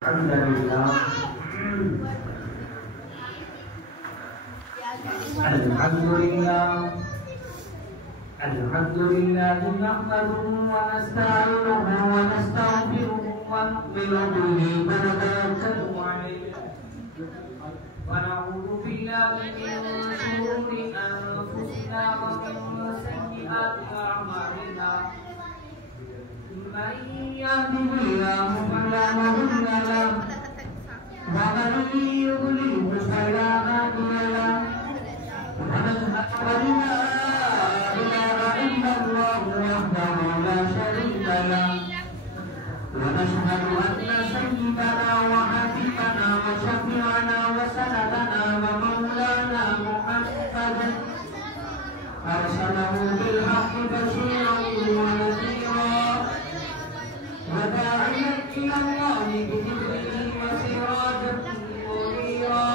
Alhamdulillah, Alhamdulillah, nahmaduhu wa nasta'inuhu wa nastaghfiruhu wa nu'minu bihi wa natawakkalu alayhi wa na'udzu billahi min shururi anfusina wa min sayyiati a'malina. Man yahdihillahu fala mudilla lahu wa man yudlilhu fala hadiya lahu. ونشهد أن سيدنا وحبيبنا وشفيعنا وسندنا ومولانا محمدا أرسله بالحق بشيرا ونذيرا وداعيا إلى الله بإذنه وسراجا منيرا.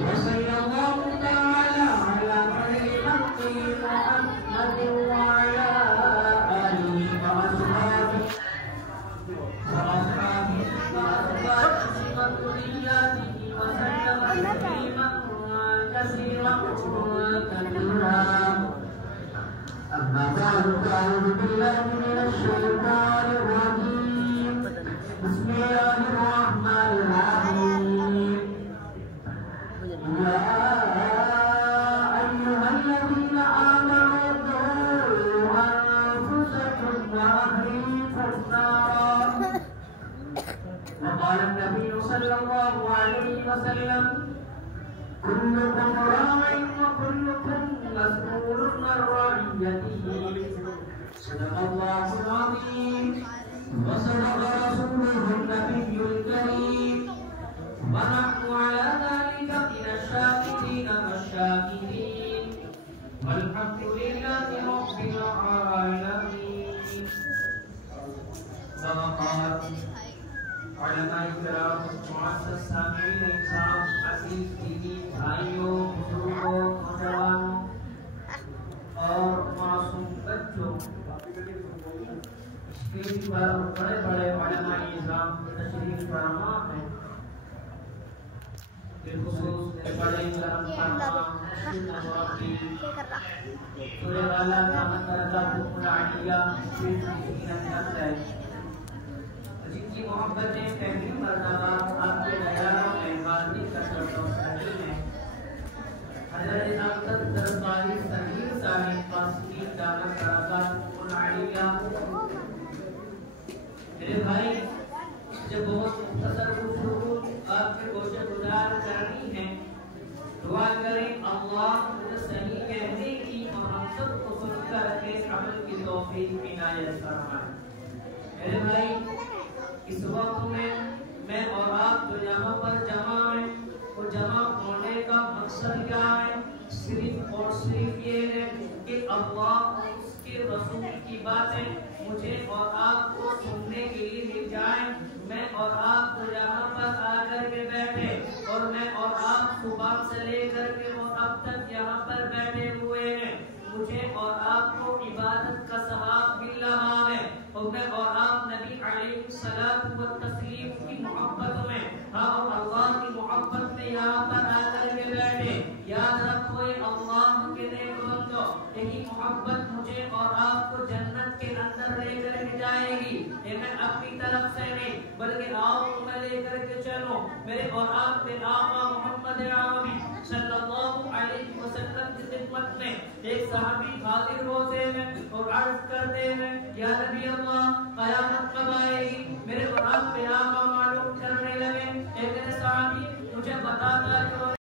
وصلى الله تعالى على خير خلقه محمد وعلى آله وأصحابه وذرياته وسلم تسليما كثيرا كثيرا. أما بعد فأعوذ بالله من الشيطان الرجيم. بسم الله الرحمن الرحيم. يا أيها الذين آمنوا قوا أنفسكم وأهليكم نارا. وقال النبي صلى الله عليه وسلم: كلكم راع وكلكم مسؤول عن رعيته. صدق الله العظيم وصدق رسوله النبي الكريم ونحن على ذلك من الشاهدين والشاكرين والحمد لله رب العالمين. وقال علماء کرام معزز سامعین اکرام عزیز دینی بھائیوں بزرگوں نوجوانوں اور معصوم بچوں، اسٹیج پر بڑے بڑے علماء نظام تشریف فرما ہیں، بالخصوص بڑے کرم فرما مربی سورہ والا کا مطلب العالیہ جن کی محبتیں پہلی مرتبہ آپ کے نظاروں میں بازی کا شرطوں سنی ہے، حضرت اقدس درباری صغیر صاحب قاسمی دعوت برکات العالیہ. میرے بھائی، جب بہت مختصر گفتگو آپ کے گوشے گزار کرنی ہے، دعا کریں اللہ مجھے صحیح کہنے کی اور ہم سب کو سن کر اس عمل کی توفیق عنایت فرمائے. میرے بھائی، اس وقت میں اور آپ جو یہاں پر جمع ہیں، وہ جمع ہونے کا مقصد کیا ہے؟ صرف اور صرف یہ ہے کہ اللہ اور اس کے رسول کی باتیں مجھے اور آپ کو سننے کے لیے مل جائیں. میں اور آپ تو یہاں پر آ کر کے بیٹھے اور میں اور آپ صبح سے لے کر کے وہ اب تک یہاں پر بیٹھے ہوئے ہیں. مجھے اور آپ کو عبادت کا ثواب مل رہا ہے اور میں اور آپ نبی علیہ الصلوۃ والتسلیم کی محبت میں اور اللہ کی محبت میں یہاں پر آ کر کے بیٹھے. یاد رکھو اللہ کے نیک بندو، یہی محبت مجھے اور آپ کو جنت کے اندر لے کر کے جائے گی. یہ میں اپنی طرف سے نہیں بلکہ آپ کو میں لے کر کے چلوں. میرے اور آپ کے آقا محمد عربی صلی اللہ علیہ وسلم کی خدمت میں ایک صحابی حاضر ہوتے ہیں اور عرض کرتے ہیں: یا نبی اللہ، قیامت کب آئے گی؟ میرے اور آپ کے آقا معلوم کرنے لگے. ایک صحابی مجھے بتاتا ہے